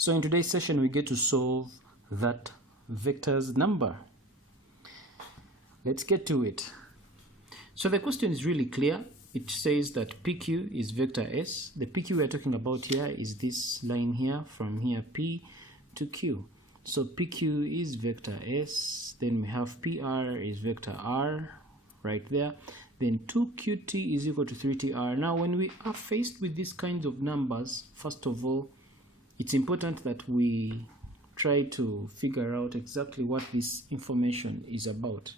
So in today's session, we get to solve that vector's number. Let's get to it. So the question is really clear. It says that PQ is vector S. The PQ we are talking about here is this line here, from here P to Q. So PQ is vector S. Then we have PR is vector R right there. Then 2QT is equal to 3TR. Now when we are faced with these kinds of numbers, first of all, it's important that we try to figure out exactly what this information is about.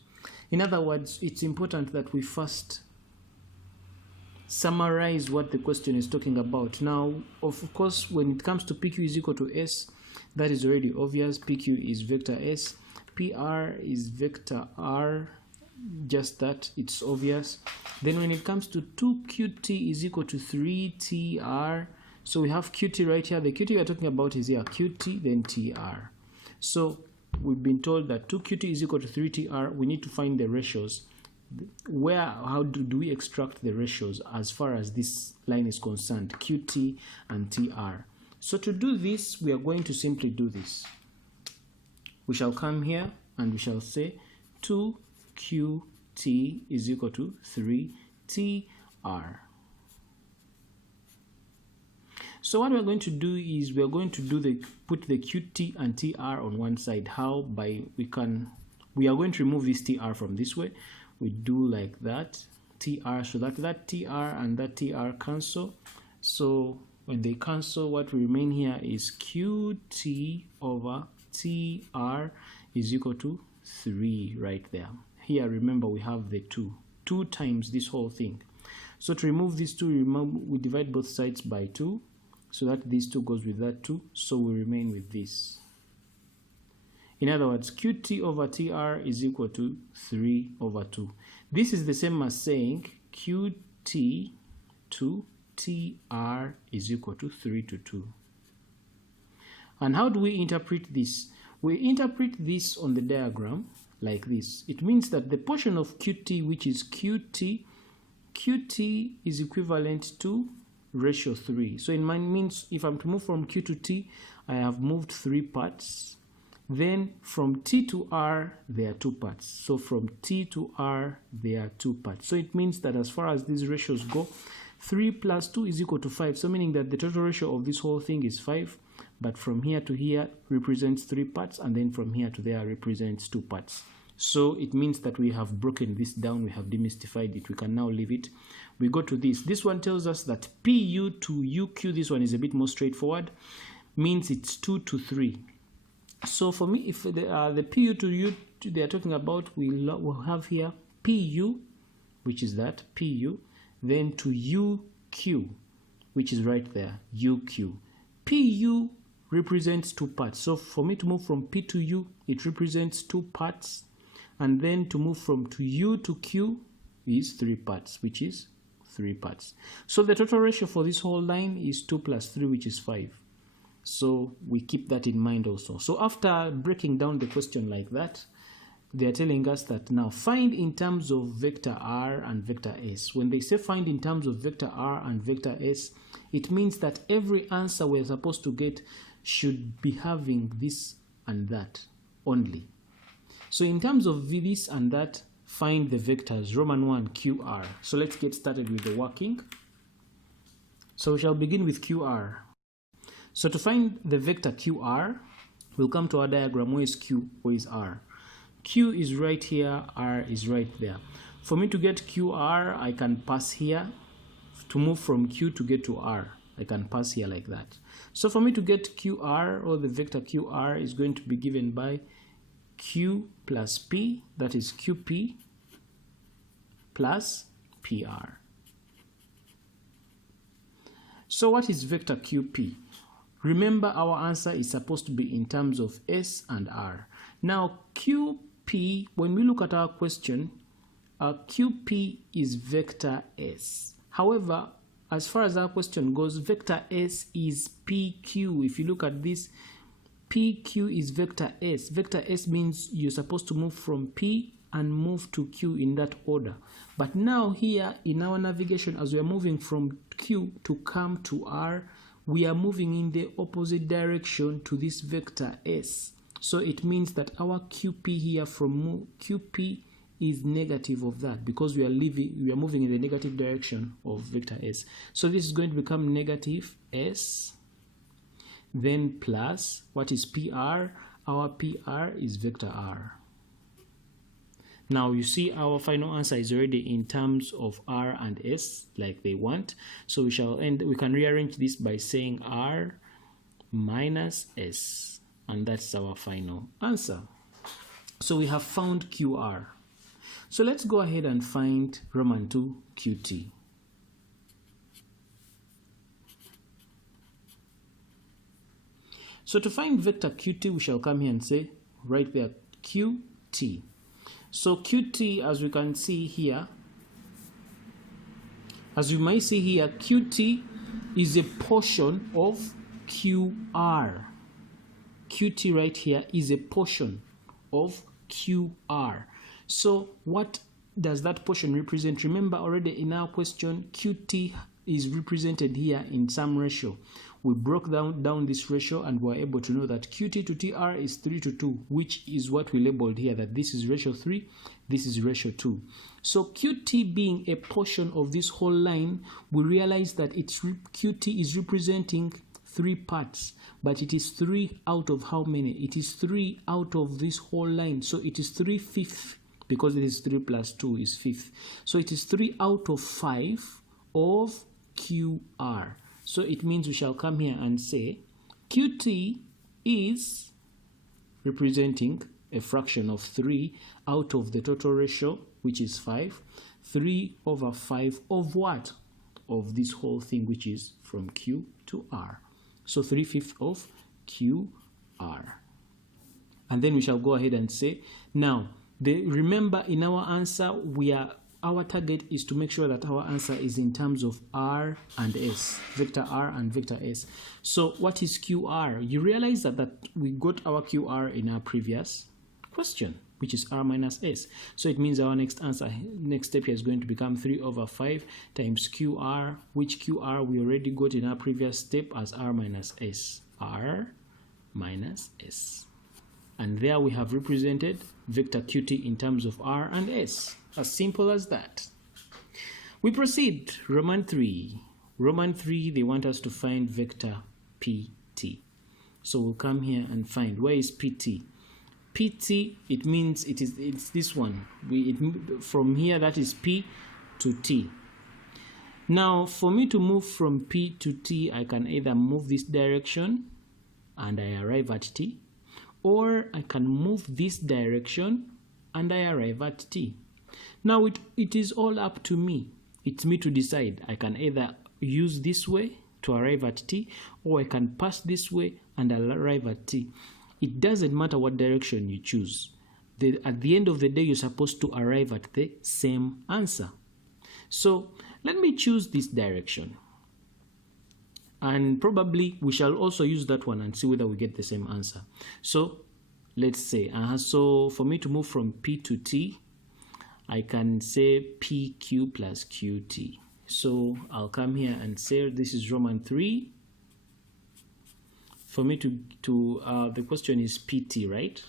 In other words, it's important that we first summarize what the question is talking about. Now, of course, when it comes to PQ is equal to S, that is already obvious. PQ is vector S. PR is vector R. Just that, it's obvious. Then when it comes to 2QT is equal to 3TR, so we have QT right here. The QT we are talking about is here, QT, then TR. So we've been told that 2QT is equal to 3TR. We need to find the ratios. How do we extract the ratios as far as this line is concerned, QT and TR? So to do this, we are going to simply do this. We shall come here and we shall say 2QT is equal to 3TR. So what we're going to do is we're going to put the QT and TR on one side. How? We are going to remove this TR from this way. We do like that, TR, so that TR and that TR cancel. So when they cancel, what will remain here is QT over TR is equal to 3 right there. Here, remember, we have the 2 times this whole thing. So to remove these 2, we divide both sides by 2, so that this 2 goes with that 2, so we remain with this. In other words, QT over TR is equal to 3 over 2. This is the same as saying QT to TR is equal to 3 to 2. And how do we interpret this? We interpret this on the diagram like this. It means that the portion of QT, which is QT is equivalent to ratio 3. So in mine means if I'm to move from Q to T, I have moved 3 parts. Then from T to R, there are 2 parts. So from T to R, there are 2 parts. So it means that as far as these ratios go, 3 plus 2 is equal to 5. So meaning that the total ratio of this whole thing is 5. But from here to here represents 3 parts. And then from here to there represents 2 parts. So it means that we have broken this down. We have demystified it. We can now leave it. We go to this. This one tells us that PU to UQ, this one is a bit more straightforward, means it's 2 to 3. So for me, if the PU to U they are talking about, we'll have here PU, which is that, PU, then to UQ, which is right there, UQ. PU represents 2 parts. So for me to move from P to U, it represents 2 parts. And then to move from to U to Q is 3 parts, which is 3 parts. So the total ratio for this whole line is 2 plus 3, which is 5. So we keep that in mind also. So after breaking down the question like that, they are telling us that now find in terms of vector R and vector S. When they say find in terms of vector R and vector S, it means that every answer we're supposed to get should be having this and that only. So in terms of this and that, find the vectors Roman 1 QR. So let's get started with the working. So we shall begin with QR. So to find the vector QR, we'll come to our diagram. Where is Q? Where is R? Q is right here, R is right there. For me to get QR, I can pass here. To move from Q to get to R, I can pass here like that. So for me to get QR, or the vector QR, is going to be given by Q plus P, that is QP plus PR. So what is vector QP? Remember, our answer is supposed to be in terms of S and R. Now, QP, when we look at our question, QP is vector S. However, as far as our question goes, vector S is PQ. If you look at this, PQ is vector S. Vector S means you're supposed to move from P and move to Q in that order. But now here in our navigation, as we are moving from Q to come to R, we are moving in the opposite direction to this vector S. So it means that our QP here from QP is negative of that, because we are moving in the negative direction of vector S. So this is going to become negative S, then plus, what is PR? Our PR is vector R. Now you see our final answer is already in terms of R and S like they want. So we can rearrange this by saying R minus S, and that's our final answer. So we have found QR. So let's go ahead and find Roman 2 QT. So to find vector QT, we shall come here and say right there QT. So QT, as we can see here, as you might see here, QT is a portion of QR. QT right here is a portion of QR. So what does that portion represent? Remember already in our question, QT is represented here in some ratio. We broke down this ratio and we're able to know that QT to TR is 3 to 2, which is what we labeled here, that this is ratio 3, this is ratio 2. So QT being a portion of this whole line, we realize that QT is representing 3 parts, but it is 3 out of how many? It is 3 out of this whole line. So it is 3/5, because it is 3 plus 2 is 5th. So it is 3 out of 5 of QR. So it means we shall come here and say QT is representing a fraction of 3 out of the total ratio, which is 5. 3 over 5 of what? Of this whole thing, which is from Q to R. So 3/5 of QR. And then we shall go ahead and say, now, remember in our answer, our target is to make sure that our answer is in terms of R and S, vector R and vector S. So what is QR? You realize that we got our QR in our previous question, which is R minus S. So it means our next step here is going to become 3 over 5 times QR, which QR we already got in our previous step as R minus S. R minus S. And there we have represented vector QT in terms of R and S. As simple as that. We proceed. Roman 3. Roman 3, they want us to find vector PT. So we'll come here and find, where is PT? PT, it means it's this one. From here, that is P to T. Now, for me to move from P to T, I can either move this direction and I arrive at T, or I can move this direction and I arrive at T. Now it is all up to me. It's me to decide. I can either use this way to arrive at T, or I can pass this way and I'll arrive at T. It doesn't matter what direction you choose. At the end of the day, you're supposed to arrive at the same answer. So let me choose this direction. And probably we shall also use that one and see whether we get the same answer. So let's say, so for me to move from P to T, I can say PQ plus QT. So I'll come here and say this is Roman 3. For me the question is PT, right?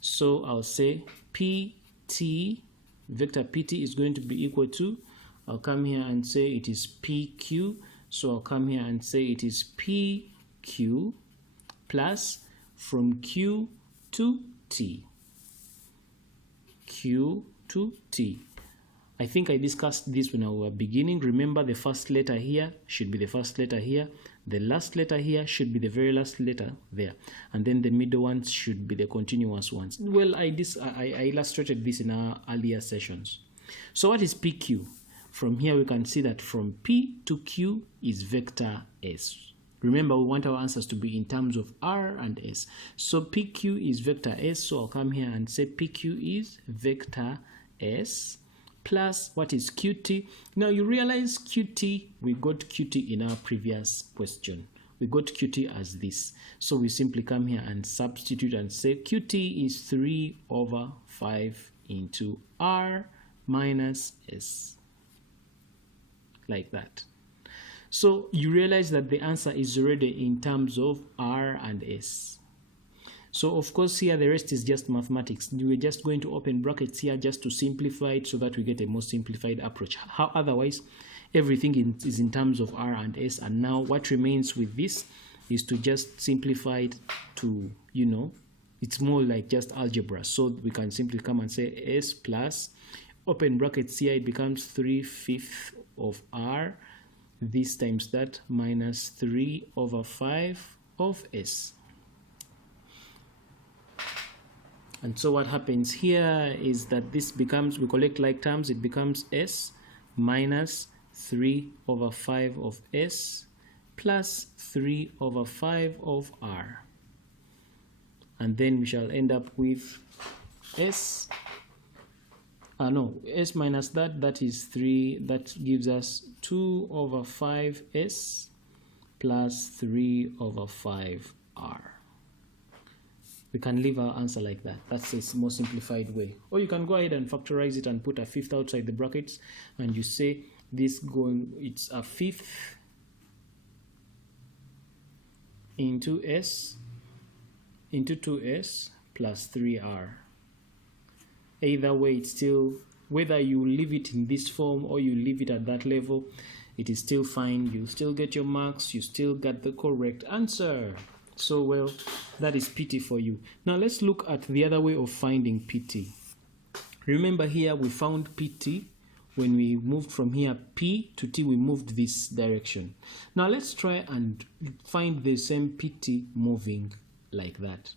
So I'll say PT, vector PT is going to be equal to, I'll come here and say it is PQ. So I'll come here and say it is PQ plus from Q to T. Q to T. I think I discussed this when I was beginning. Remember, the first letter here should be the first letter here. The last letter here should be the very last letter there. And then the middle ones should be the continuous ones. Well, I illustrated this in our earlier sessions. So what is PQ? From here, we can see that from P to Q is vector S. Remember, we want our answers to be in terms of R and S. So PQ is vector S. So I'll come here and say PQ is vector S plus what is QT. Now you realize QT, we got QT in our previous question. We got QT as this. So we simply come here and substitute and say QT is 3 over 5 into R minus S. Like that. So you realize that the answer is already in terms of R and S. So of course here the rest is just mathematics. We're just going to open brackets here just to simplify it so that we get a more simplified approach. How otherwise everything is in terms of R and S, and now what remains with this is to just simplify it to, you know, it's more like just algebra. So we can simply come and say S plus, open brackets here, it becomes 3/5 of R, this times that, minus 3/5 of S. And so what happens here is that this becomes, we collect like terms, it becomes S minus 3/5 of S plus 3/5 of R. And then we shall end up with S, S minus that is 3, that gives us 2/5 S plus 3/5 R. We can leave our answer like that. That's a more simplified way. Or you can go ahead and factorize it and put a fifth outside the brackets, and you say this it's a fifth into S into 2S plus 3R. Either way, it's still, whether you leave it in this form or you leave it at that level, it is still fine. You still get your marks, you still get the correct answer. So well, that is PT for you. Now let's look at the other way of finding PT. Remember here we found PT when we moved from here P to T, we moved this direction. Now let's try and find the same PT moving like that.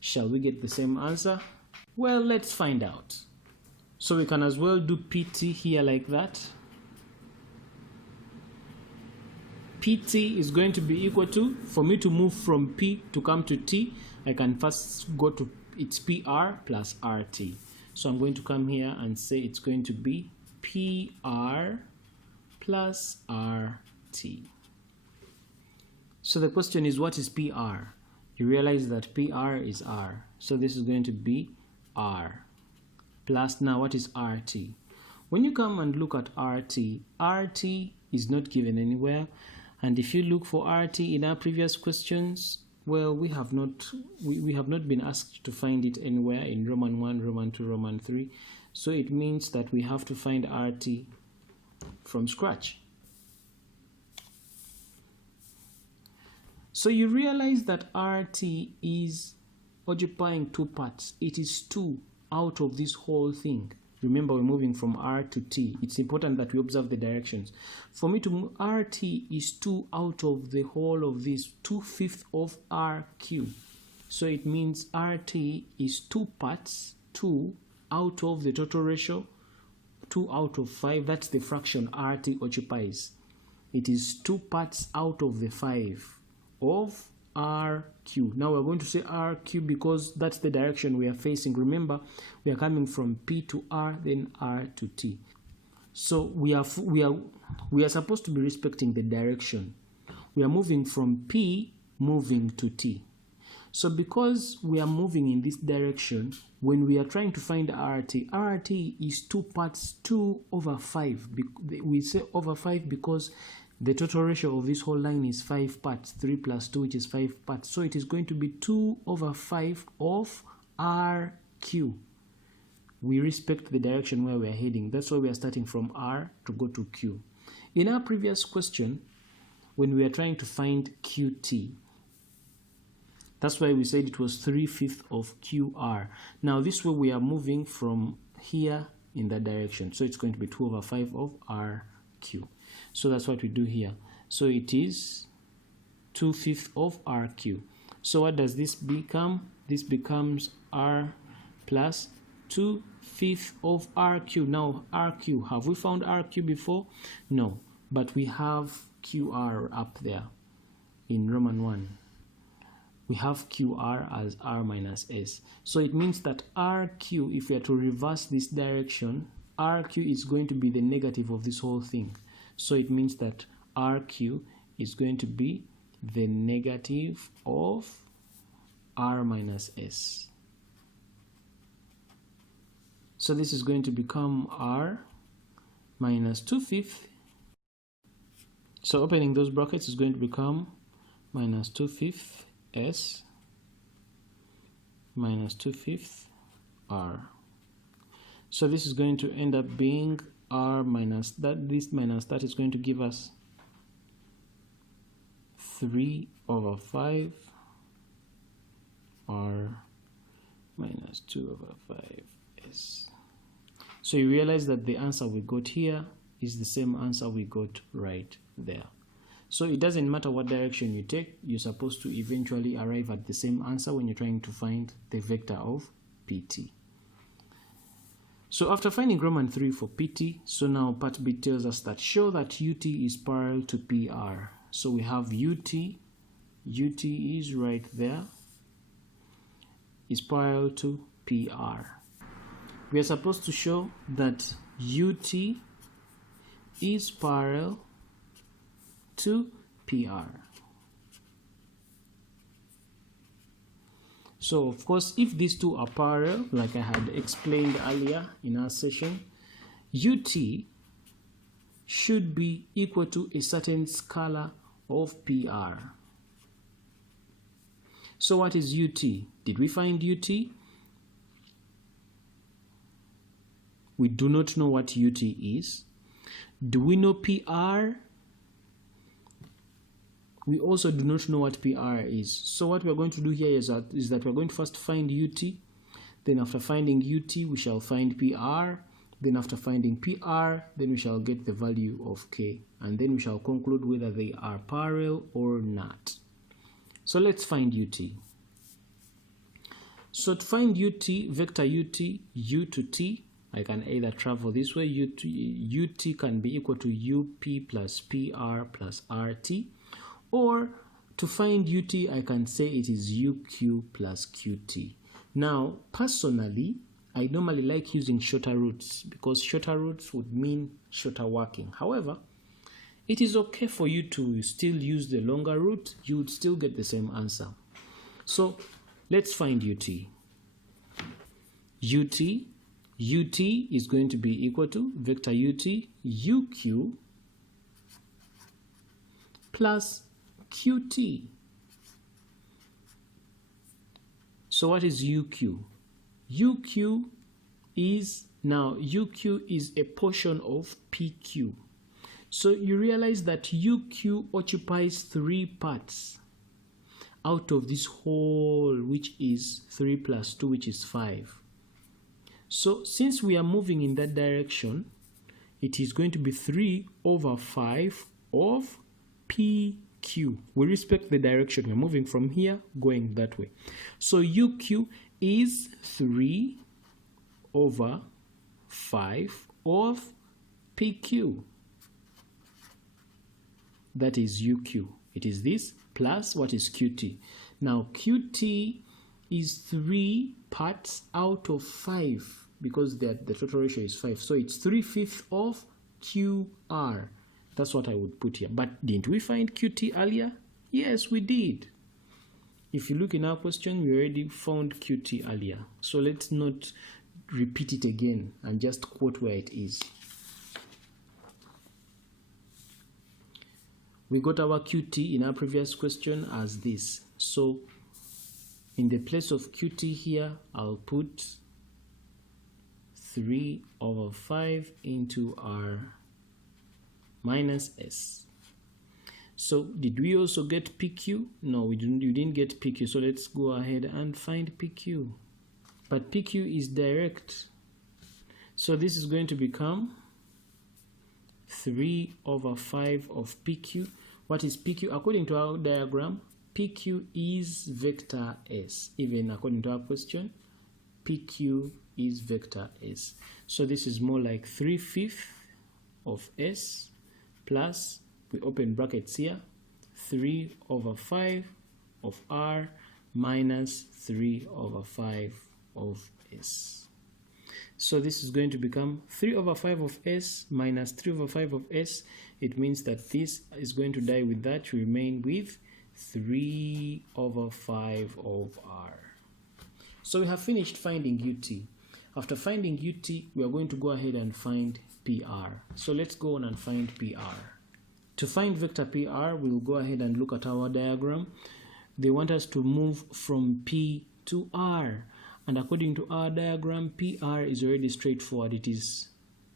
Shall we get the same answer? Well, let's find out. So we can as well do PT here like that. PT is going to be equal to, for me to move from P to come to T, I can first go to, it's PR plus RT. So I'm going to come here and say it's going to be PR plus RT. So the question is, what is PR? You realize that PR is R. So this is going to be R. Plus now what is RT? When you come and look at RT, RT is not given anywhere. And if you look for RT in our previous questions, well, we have not been asked to find it anywhere in Roman 1, Roman 2, Roman 3. So it means that we have to find RT from scratch. So you realize that RT is occupying two parts. It is 2 out of this whole thing. Remember, we're moving from R to T. It's important that we observe the directions. For me to move, RT is 2 out of the whole of this, 2/5 of RQ. So it means RT is 2 parts, 2 out of the total ratio, 2 out of 5. That's the fraction RT occupies. It is 2 parts out of the 5 of RQ. Now we're going to say RQ because that's the direction we are facing. Remember, we are coming from P to R, then R to T. So we are supposed to be respecting the direction. We are moving from P moving to T. So because we are moving in this direction, when we are trying to find RT, RT is 2 parts, 2/5. We say over 5 because the total ratio of this whole line is 5 parts, 3 plus 2, which is 5 parts. So it is going to be 2/5 of RQ. We respect the direction where we are heading. That's why we are starting from R to go to Q. In our previous question, when we are trying to find QT, that's why we said it was 3/5 of QR. Now this way we are moving from here in that direction. So it's going to be 2/5 of RQ. So that's what we do here. So it is 2/5 of RQ. So what does this become? This becomes R plus 2/5 of RQ. Now RQ, have we found RQ before? No, but we have QR up there in Roman 1. We have QR as R minus S. So it means that RQ, if we are to reverse this direction, RQ is going to be the negative of this whole thing. So it means that RQ is going to be the negative of R minus S. So this is going to become R minus 2/5 So opening those brackets is going to become minus 2/5 S minus 2/5 R. So this is going to end up being R minus that. This minus that is going to give us 3/5 R minus 2/5 S. So you realize that the answer we got here is the same answer we got right there. So it doesn't matter what direction you take, you're supposed to eventually arrive at the same answer when you're trying to find the vector of PT. So after finding Roman 3 for PT, so now part B tells us that show that UT is parallel to PR. So we have UT is right there, is parallel to PR. We are supposed to show that UT is parallel to PR. So of course, if these two are parallel, like I had explained earlier in our session, UT should be equal to a certain scalar of PR. So what is UT? Did we find UT? We do not know what UT is. Do we know PR? We also do not know what PR is. So what we're going to do here is that we're going to first find UT. Then after finding UT, we shall find PR. Then after finding PR, then we shall get the value of K. And then we shall conclude whether they are parallel or not. So let's find UT. So to find UT, vector UT, U to T, I can either travel this way. UT can be equal to UP plus PR plus RT. Or to find UT, I can say it is UQ plus QT. Now, personally, I normally like using shorter routes because shorter routes would mean shorter working. However, it is okay for you to still use the longer route. You would still get the same answer. So let's find UT. UT is going to be equal to vector UT, UQ plus QT. So what is UQ? UQ is a portion of PQ. So you realize that UQ occupies 3 parts out of this whole, which is 3 plus 2, which is 5. So since we are moving in that direction, it is going to be 3/5 of PQ. We respect the direction. We're moving from here, going that way. So UQ is 3/5 of PQ. That is UQ. It is this plus what is QT. Now QT is 3 parts out of 5 because the total ratio is 5. So it's 3/5 of QR. That's what I would put here. But didn't we find QT earlier? Yes, we did. If you look in our question, we already found QT earlier. So let's not repeat it again and just quote where it is. We got our QT in our previous question as this. So in the place of QT here, I'll put 3/5 into R minus S. So did we also get PQ? No, we didn't get PQ. So let's go ahead and find PQ. But PQ is direct. So this is going to become 3/5 of PQ. What is PQ? According to our diagram, PQ is vector S. Even according to our question, PQ is vector S. So this is more like 3/5 of S plus, we open brackets here, 3/5 of R minus 3/5 of S. So this is going to become 3/5 of S minus 3/5 of S. It means that this is going to die with that to remain with 3/5 of R. So we have finished finding UT. After finding UT, we are going to go ahead and find PR. So let's go on and find PR. To find vector PR, we'll go ahead and look at our diagram. They want us to move from P to R. And according to our diagram, PR is already straightforward. It is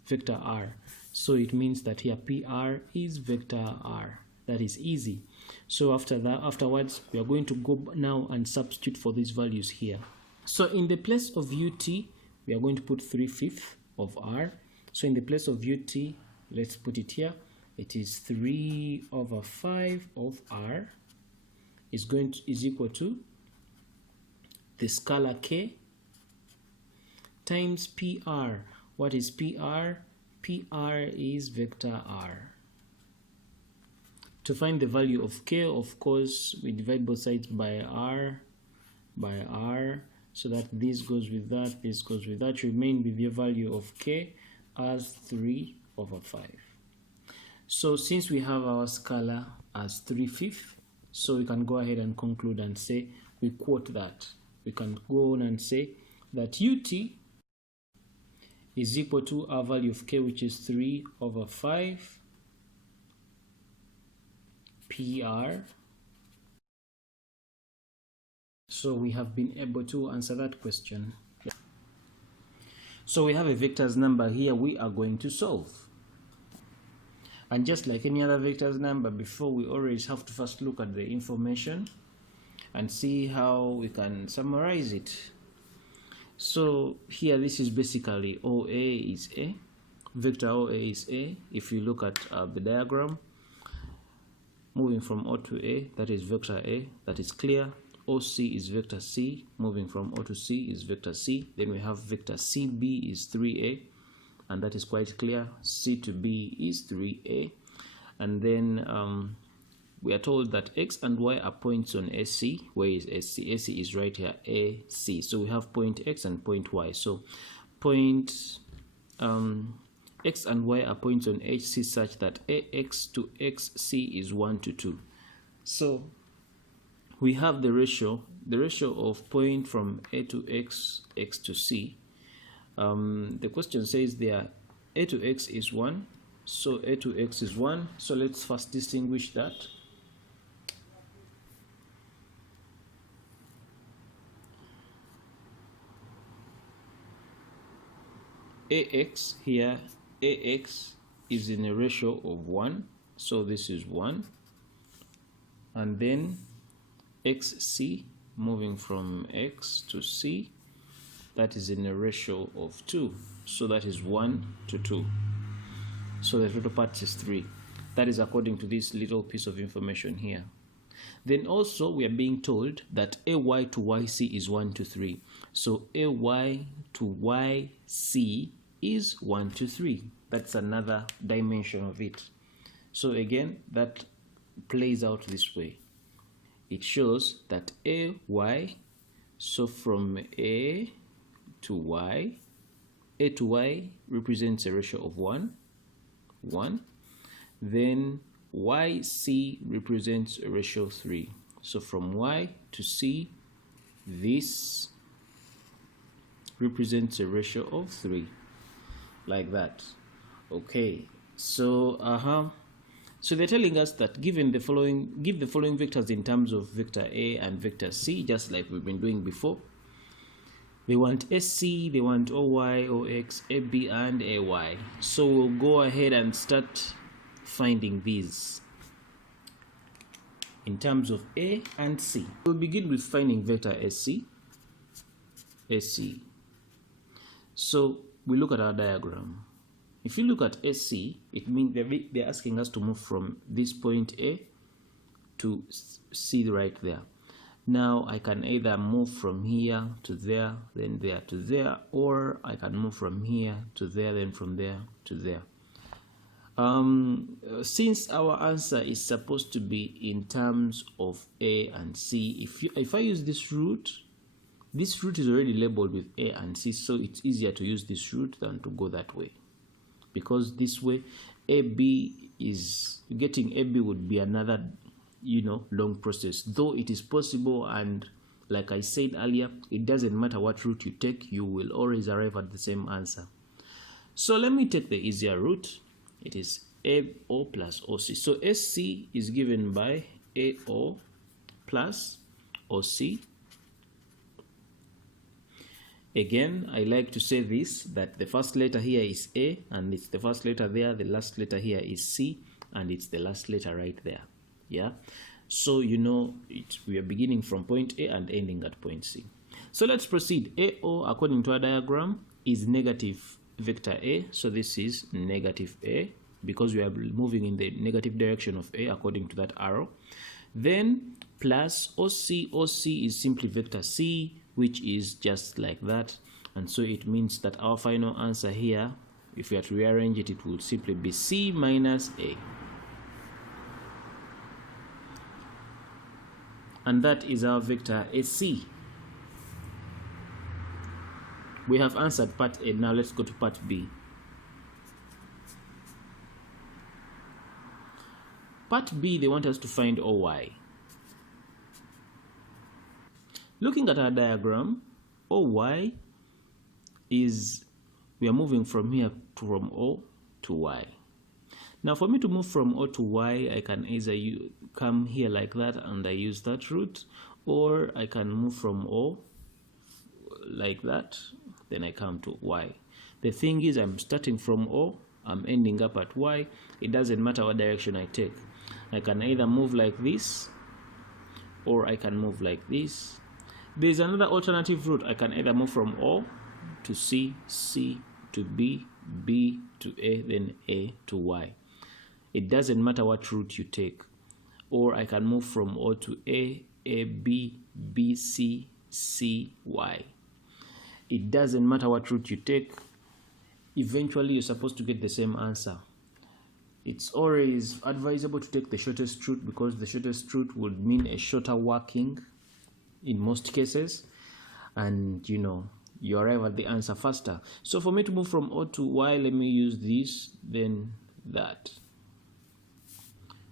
vector R. So it means that here PR is vector R. That is easy. So afterwards, we are going to go now and substitute for these values here. So in the place of UT, we are going to put 3/5 of R. So in the place of UT, let's put it here. It is 3/5 of R is equal to the scalar K times PR. What is PR? PR is vector R. To find the value of K, of course, we divide both sides by R, so that this goes with that, this goes with that. Remain with your value of K as 3/5. So since we have our scalar as 3/5, so we can go ahead and conclude and say, we quote that. We can go on and say that UT is equal to our value of K, which is 3/5 PR. So we have been able to answer that question. So we have a vector's number here we are going to solve. And just like any other vector's number, before we always have to first look at the information and see how we can summarize it. So here, this is basically OA is A. Vector OA is A. If you look at the diagram, moving from O to A, that is vector A, that is clear. OC is vector C, moving from O to C is vector C. Then we have vector CB is 3A, and that is quite clear. C to B is 3A. And then we are told that X and Y are points on SC. Where is SC? SC is right here, AC. So we have point X and point Y. So point X and Y are points on HC such that AX to XC is 1 to 2. So we have the ratio of point from A to X, X to C. The question says there A to X is 1, so A to X is 1. So let's first distinguish that. AX here, AX is in a ratio of 1, so this is 1. And then XC, moving from X to C, that is in a ratio of 2, so that is 1 to 2. So the total part is 3. That is according to this little piece of information here. Then also we are being told that AY to YC is 1 to 3. So AY to YC is 1 to 3. That's another dimension of it. So again, that plays out this way. It shows that AY, so from A to Y represents a ratio of 1. Then YC represents a ratio of 3. So from Y to C, this represents a ratio of 3, like that. Okay, so so they're telling us that give the following vectors in terms of vector A and vector C, just like we've been doing before. They want SC, they want OY, OX, AB, and AY. So we'll go ahead and start finding these in terms of A and C. We'll begin with finding vector SC. So we look at our diagram. If you look at SC, it means they're asking us to move from this point A to C right there. Now I can either move from here to there, then there to there, or I can move from here to there, then from there to there. Since our answer is supposed to be in terms of A and C, if I use this route is already labeled with A and C, so it's easier to use this route than to go that way. Because this way, getting AB would be another, long process. Though it is possible, and like I said earlier, it doesn't matter what route you take, you will always arrive at the same answer. So let me take the easier route. It is AO plus OC. So SC is given by AO plus OC. Again, I like to say this, that the first letter here is A, and it's the first letter there. The last letter here is C, and it's the last letter right there. Yeah. So you know we are beginning from point A and ending at point C. So let's proceed. AO, according to our diagram, is negative vector A. So this is negative A, because we are moving in the negative direction of A according to that arrow. Then plus OC. OC is simply vector C, which is just like that. And so it means that our final answer here, if we are to rearrange it, it will simply be C minus A. And that is our vector AC. We have answered part A. Now let's go to part B. Part B, they want us to find OY. Looking at our diagram, OY is, we are moving from here from O to Y. Now for me to move from O to Y, I can either come here like that and I use that route, or I can move from O like that, then I come to Y. The thing is, I'm starting from O, I'm ending up at Y. It doesn't matter what direction I take. I can either move like this, or I can move like this. There's another alternative route. I can either move from O to C, C to B, B to A, then A to Y. It doesn't matter what route you take. Or I can move from O to A, B, B, C, C, Y. It doesn't matter what route you take. Eventually, you're supposed to get the same answer. It's always advisable to take the shortest route, because the shortest route would mean a shorter working in most cases, and you know, you arrive at the answer faster. So for me to move from O to Y, let me use this, then that.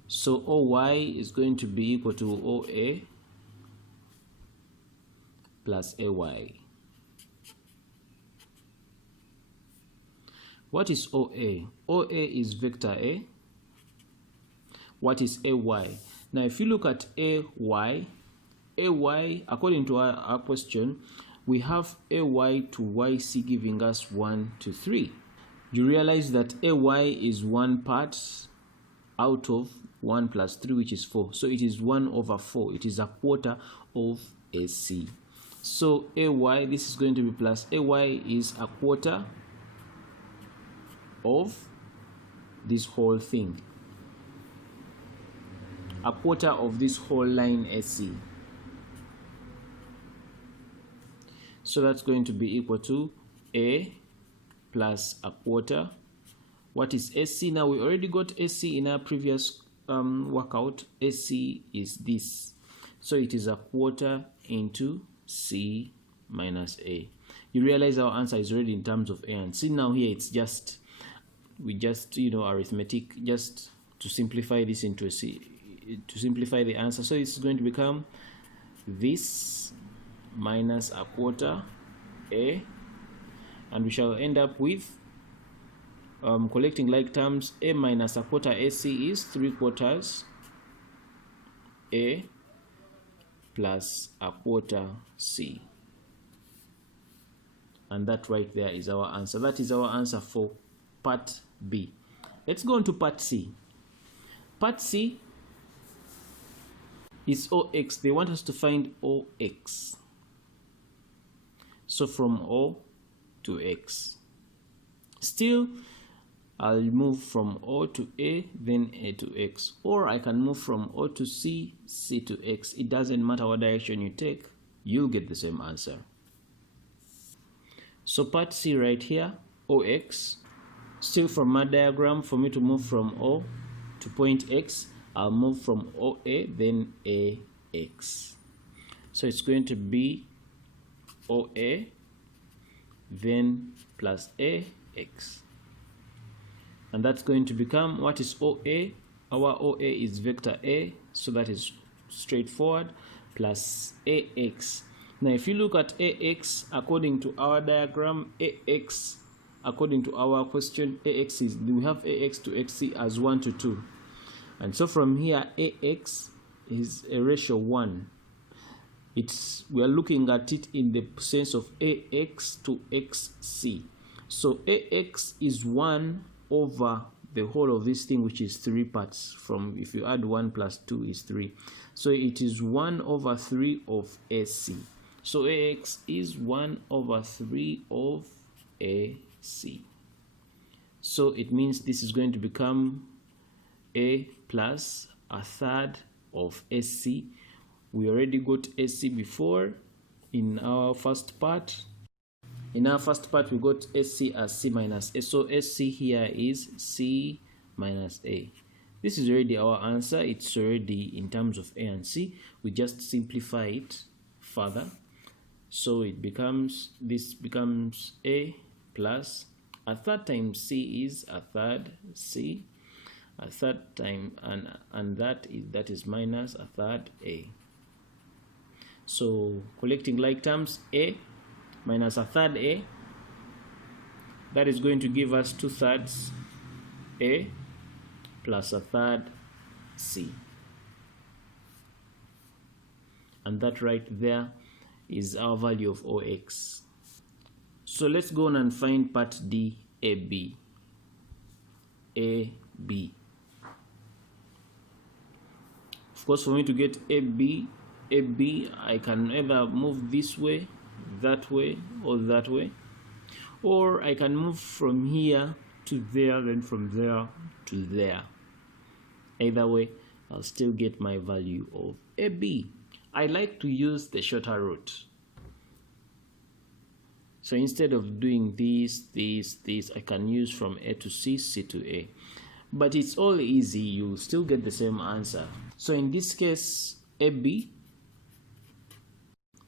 So OY is going to be equal to OA plus AY. What is OA? OA is vector A. What is AY? Now if you look at AY, according to our question, we have AY to YC giving us 1 to 3. You realize that AY is one part out of 1 plus 3, which is 4. So it is 1 over 4. It is a quarter of AC. So AY, this is going to be plus AY is a quarter of this whole thing. A quarter of this whole line AC. So that's going to be equal to A plus a quarter. What is AC? Now we already got AC in our previous workout. AC is this. So it is a quarter into C minus A. You realize our answer is already in terms of A and C. Now here it's just, we just, you know, arithmetic, just to simplify this into a C, to simplify the answer. So it's going to become this minus a quarter A, and we shall end up with collecting like terms. A minus a quarter AC is 3/4 A plus a quarter C, and that right there is our answer. That is our answer for part B. Let's go on to part C. Part C is OX. They want us to find OX. So from O to X. Still, I'll move from O to A, then A to X. Or I can move from O to C, C to X. It doesn't matter what direction you take, you'll get the same answer. So part C right here, OX. Still from my diagram, for me to move from O to point X, I'll move from OA, then AX. So it's going to be OA, then plus AX. And that's going to become, what is OA? Our OA is vector A, so that is straightforward, plus AX. Now if you look at AX, according to our diagram, AX according to our question, ax is, we have ax to xc as 1 to 2. And so from here, ax is a ratio 1. We are looking at it in the sense of ax to xc. So ax is 1 over the whole of this thing, which is 3 parts. From, if you add 1 plus 2 is 3. So it is 1 over 3 of AC. So ax is 1 over 3 of AC. So it means this is going to become a plus a third of AC. We already got AC before in our first part. In our first part, we got AC as C minus A. So AC here is C minus A. This is already our answer. It's already in terms of A and C. We just simplify it further. So it becomes, this becomes A plus a third times C is a third C. A third time, and that is minus a third A. So collecting like terms, A minus a third A, that is going to give us 2/3 A plus a third C. And that right there is our value of OX. So let's go on and find part D, AB. AB. Of course, for me to get AB, I can either move this way, that way, or that way, or I can move from here to there, then from there to there. Either way, I'll still get my value of AB. I like to use the shorter route. So instead of doing this, I can use from A to C, C to A. But it's all easy, you'll still get the same answer. So in this case, AB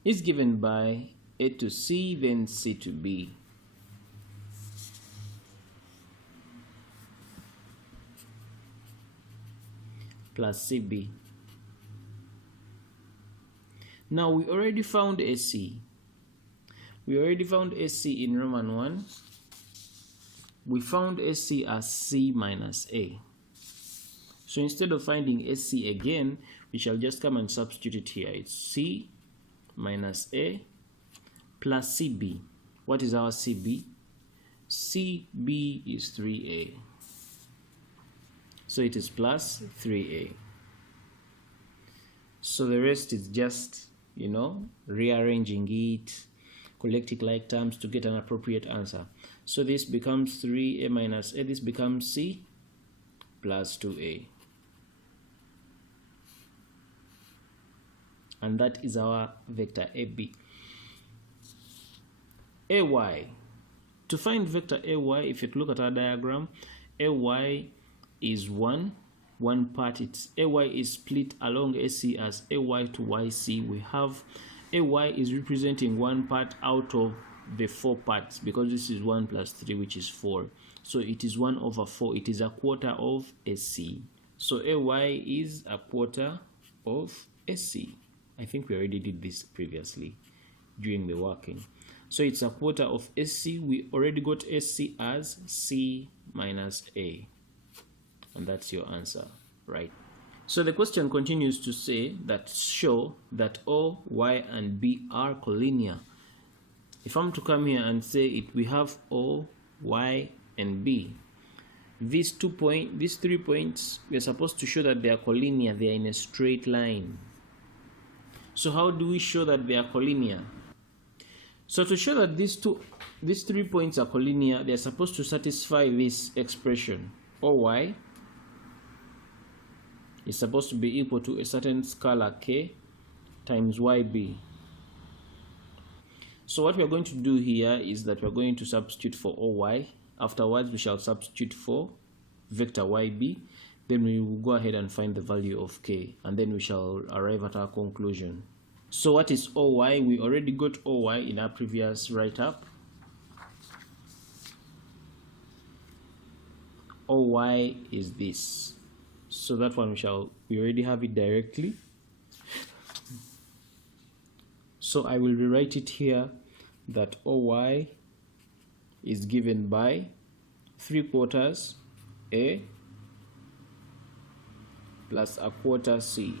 is given by A to C, then C to B. Plus CB. Now we already found AC. We already found AC in Roman 1. We found AC as C minus A. So instead of finding AC again, we shall just come and substitute it here. It's C minus A plus CB. What is our CB? CB is 3A. So it is plus 3A. So the rest is just, rearranging it, collecting like terms to get an appropriate answer. So this becomes 3A minus A. This becomes C plus 2A. And that is our vector AB. AY. To find vector AY, if you look at our diagram, AY is one part. It's AY is split along AC as AY to YC. We have AY is representing one part out of the 4 parts, because this is 1 plus 3, which is 4. So it is 1 over 4. It is a quarter of AC. So AY is a quarter of AC. I think we already did this previously during the working. So it's a quarter of AC. We already got AC as C minus A. And that's your answer, right? So the question continues to say that show that O, Y, and B are collinear. If I'm to come here and say we have O, Y, and B, these 3 points, we are supposed to show that they are collinear. They are in a straight line. So how do we show that they are collinear? So to show that these 3 points are collinear, they are supposed to satisfy this expression. OY is supposed to be equal to a certain scalar K times YB. So what we are going to do here is that we are going to substitute for OY. Afterwards, we shall substitute for vector YB. Then we will go ahead and find the value of K, and then we shall arrive at our conclusion. So what is OY? We already got OY in our previous write-up. OY is this. So that one we already have it directly. So I will rewrite it here that OY is given by 3/4 A plus 1/4 C.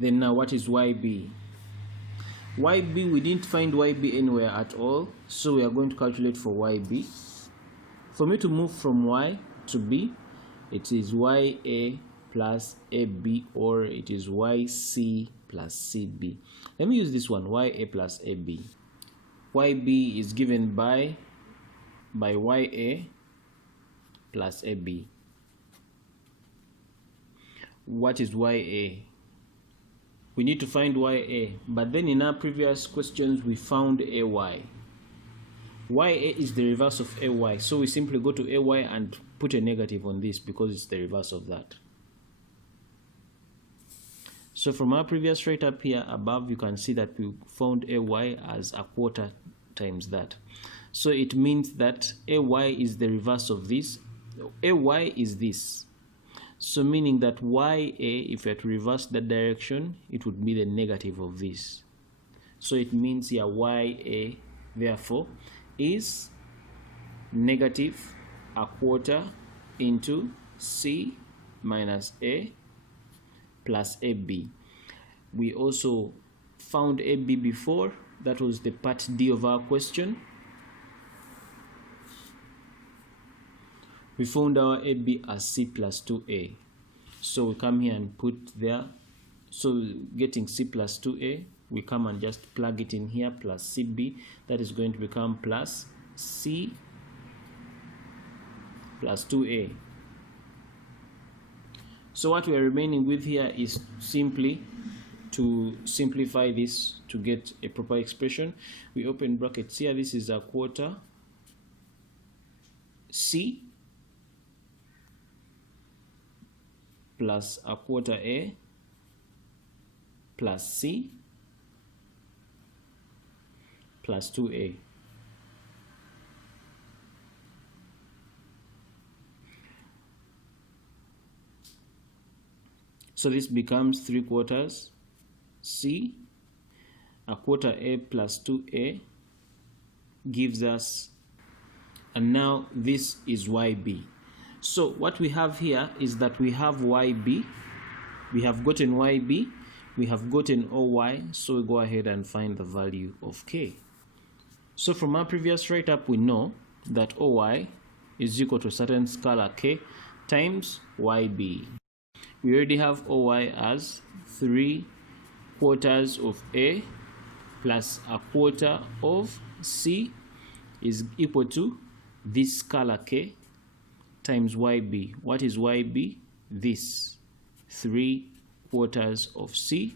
Then now what is YB? YB, we didn't find YB anywhere at all, so we are going to calculate for YB. For me to move from Y to B, it is YA plus AB, or it is YC plus CB. Let me use this one, YA plus AB. YB is given by YA plus AB. What is YA? We need to find YA, but then in our previous questions we found AY. YA is the reverse of AY, so we simply go to AY and put a negative on this because it's the reverse of that. So from our previous right up here above, you can see that we found AY as 1/4 times that. So it means that AY is the reverse of this. AY is this. So meaning that YA, if you had to reverse that direction, it would be the negative of this. So it means here YA, therefore, is negative 1/4 into C minus A plus AB. We also found AB before. That was the part D of our question. We found our AB as C plus 2A. So we come here and put there. So getting C plus 2A, we come and just plug it in here, plus CB. That is going to become plus C plus 2A. So what we are remaining with here is simply to simplify this to get a proper expression. We open brackets here. This is 1/4 C plus 1/4 A plus C plus 2A. So this becomes 3/4 C, 1/4 A plus 2A gives us, and now this is YB. So what we have here is that we have YB, we have gotten YB, we have gotten OY, so we go ahead and find the value of K. So from our previous write-up, we know that OY is equal to a certain scalar K times YB. We already have OY as 3/4 of A plus 1/4 of C is equal to this scalar K times YB. What is YB? This 3/4 of C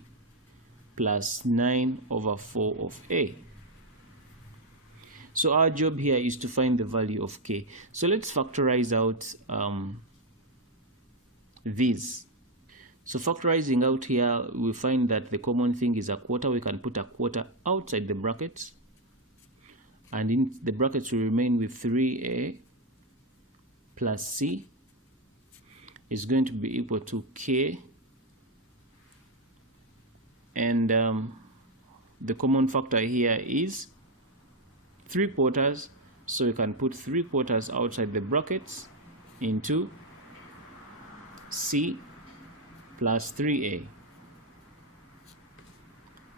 plus 9/4 of A. So our job here is to find the value of K. So let's factorize out these. So factorizing out here, we find that the common thing is 1/4. We can put 1/4 outside the brackets, and in the brackets we remain with 3A plus C is going to be equal to K, and the common factor here is 3/4, so we can put 3/4 outside the brackets into C plus 3A.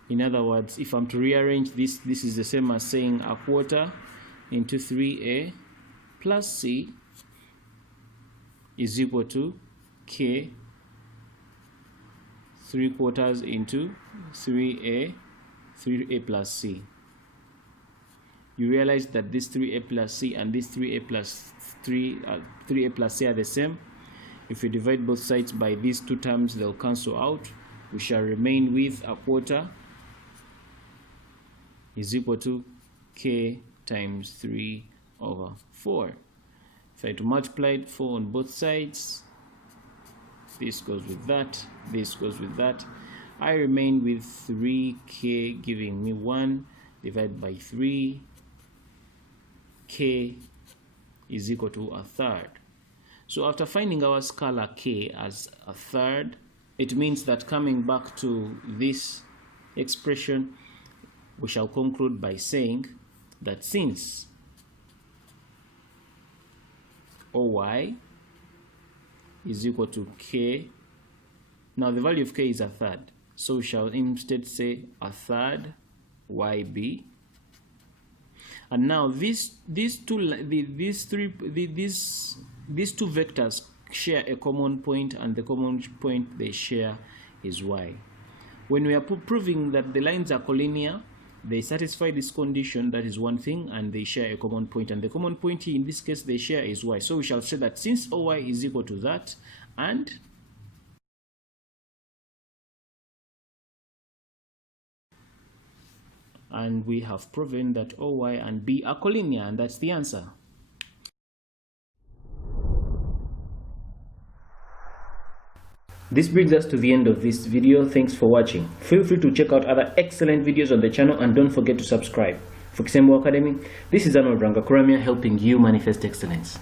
In other words, if I'm to rearrange this, this is the same as saying 1/4 into 3A plus C is equal to K 3/4 into 3A plus C. You realize that this 3A plus C and this 3A plus 3A plus C are the same. If you divide both sides by these two terms, they'll cancel out. We shall remain with 1/4 is equal to K times 3/4. If I to multiply 4 on both sides, this goes with that, this goes with that. I remain with 3K giving me 1 divided by 3. K is equal to 1/3. So after finding our scalar K as 1/3, it means that coming back to this expression, we shall conclude by saying that since OY is equal to K, now the value of K is a third, so we shall instead say a third YB. And now these two vectors share a common point, and the common point they share is Y. When we are proving that the lines are collinear, they satisfy this condition, that is one thing, and they share a common point, and the common point in this case they share is Y. So we shall say that since OY is equal to that, and we have proven that OY and B are collinear, and that's the answer. This brings us to the end of this video. Thanks for watching. Feel free to check out other excellent videos on the channel, and don't forget to subscribe. For Kisembo Academy, this is Arnold Rangakuramia helping you manifest excellence.